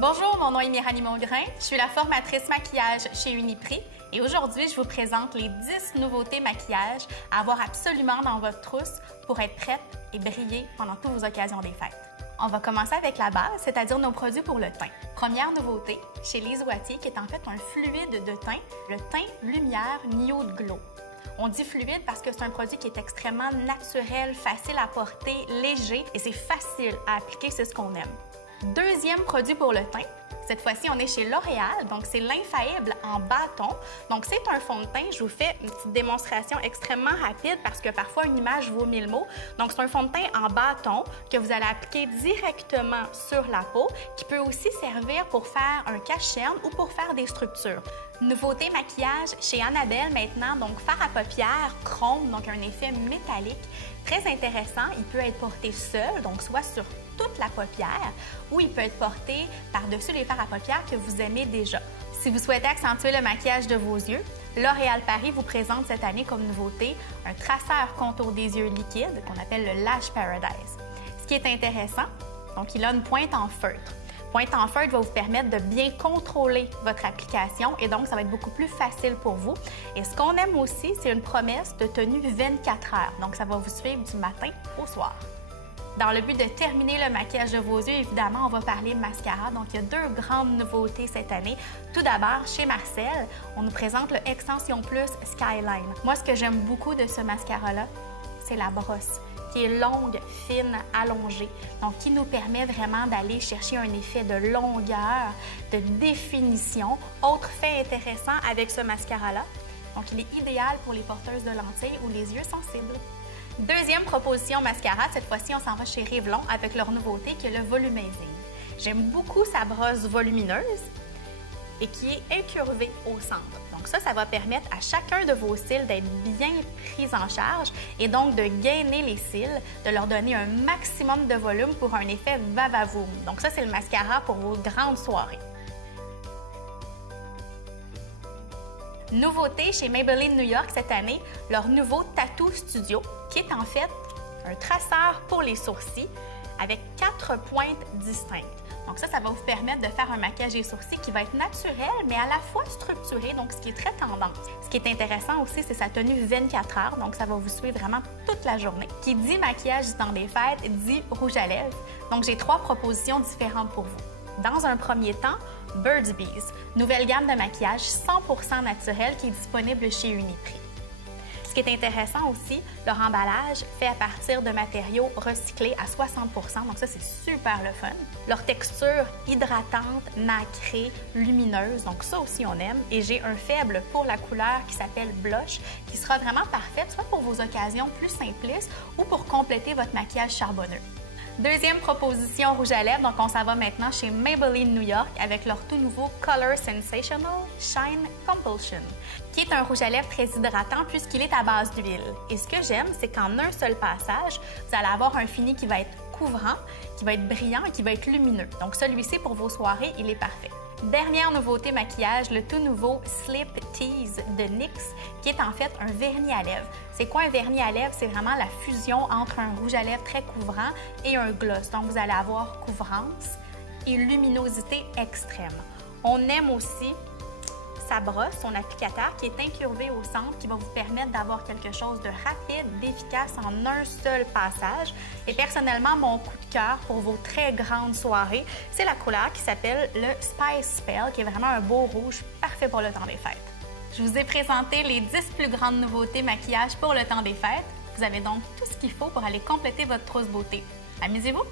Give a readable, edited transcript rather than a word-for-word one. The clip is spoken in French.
Bonjour, mon nom est Myrani Mongrain. Je suis la formatrice maquillage chez Uniprix et aujourd'hui, je vous présente les 10 nouveautés maquillage à avoir absolument dans votre trousse pour être prête et briller pendant toutes vos occasions des fêtes. On va commencer avec la base, c'est-à-dire nos produits pour le teint. Première nouveauté, chez Lise Wattier, qui est en fait un fluide de teint, le teint Lumière Nude Glow. On dit fluide parce que c'est un produit qui est extrêmement naturel, facile à porter, léger et c'est facile à appliquer, c'est ce qu'on aime. Deuxième produit pour le teint, cette fois-ci, on est chez L'Oréal, donc c'est l'Infaillible en bâton. Donc c'est un fond de teint, je vous fais une petite démonstration extrêmement rapide parce que parfois une image vaut 1000 mots. Donc c'est un fond de teint en bâton que vous allez appliquer directement sur la peau, qui peut aussi servir pour faire un cache-cerne ou pour faire des structures. Nouveauté maquillage chez Annabelle maintenant, donc fard à paupières chrome, donc un effet métallique. Très intéressant, il peut être porté seul, donc soit sur toute la paupière, ou il peut être porté par-dessus les fards à paupières que vous aimez déjà. Si vous souhaitez accentuer le maquillage de vos yeux, L'Oréal Paris vous présente cette année comme nouveauté un traceur contour des yeux liquide qu'on appelle le Lash Paradise. Ce qui est intéressant, donc il a une pointe en feutre. Pointe en feutre va vous permettre de bien contrôler votre application et donc ça va être beaucoup plus facile pour vous. Et ce qu'on aime aussi, c'est une promesse de tenue 24 heures. Donc ça va vous suivre du matin au soir. Dans le but de terminer le maquillage de vos yeux, évidemment, on va parler de mascara. Donc, il y a deux grandes nouveautés cette année. Tout d'abord, chez Marcel, on nous présente le Extension Plus Skyline. Moi, ce que j'aime beaucoup de ce mascara-là, c'est la brosse, qui est longue, fine, allongée, donc qui nous permet vraiment d'aller chercher un effet de longueur, de définition. Autre fait intéressant avec ce mascara-là, donc il est idéal pour les porteuses de lentilles ou les yeux sensibles. Deuxième proposition mascara, cette fois-ci, on s'en va chez Revlon avec leur nouveauté qui est le Volumizing. J'aime beaucoup sa brosse volumineuse et qui est incurvée au centre. Donc ça va permettre à chacun de vos cils d'être bien pris en charge et donc de gainer les cils, de leur donner un maximum de volume pour un effet va-va-voom. Donc ça, c'est le mascara pour vos grandes soirées. Nouveauté chez Maybelline New York cette année, leur nouveau Tattoo Studio, qui est en fait un traceur pour les sourcils avec 4 pointes distinctes. Donc ça va vous permettre de faire un maquillage des sourcils qui va être naturel, mais à la fois structuré, donc ce qui est très tendance. Ce qui est intéressant aussi, c'est sa tenue 24 heures, donc ça va vous suivre vraiment toute la journée. Qui dit maquillage du temps des fêtes, dit rouge à lèvres. Donc j'ai 3 propositions différentes pour vous. Dans un premier temps, Birds Bees, nouvelle gamme de maquillage 100% naturel qui est disponible chez Uniprix. Ce qui est intéressant aussi, leur emballage fait à partir de matériaux recyclés à 60%, donc ça c'est super le fun. Leur texture hydratante, nacrée, lumineuse, donc ça aussi on aime. Et j'ai un faible pour la couleur qui s'appelle Blush, qui sera vraiment parfaite soit pour vos occasions plus simplistes ou pour compléter votre maquillage charbonneux. Deuxième proposition rouge à lèvres, donc on s'en va maintenant chez Maybelline New York avec leur tout nouveau Color Sensational Shine Compulsion, qui est un rouge à lèvres très hydratant puisqu'il est à base d'huile. Et ce que j'aime, c'est qu'en un seul passage, vous allez avoir un fini qui va être couvrant, qui va être brillant et qui va être lumineux. Donc celui-ci, pour vos soirées, il est parfait. Dernière nouveauté maquillage, le tout nouveau Slip Tease de NYX, qui est en fait un vernis à lèvres. C'est quoi un vernis à lèvres? C'est vraiment la fusion entre un rouge à lèvres très couvrant et un gloss. Donc vous allez avoir couvrance et luminosité extrême. On aime aussi sa brosse, son applicateur qui est incurvé au centre, qui va vous permettre d'avoir quelque chose de rapide, d'efficace en un seul passage. Et personnellement, mon coup de cœur pour vos très grandes soirées, c'est la couleur qui s'appelle le Spice Spell, qui est vraiment un beau rouge parfait pour le temps des fêtes. Je vous ai présenté les 10 plus grandes nouveautés maquillage pour le temps des fêtes. Vous avez donc tout ce qu'il faut pour aller compléter votre trousse beauté. Amusez-vous!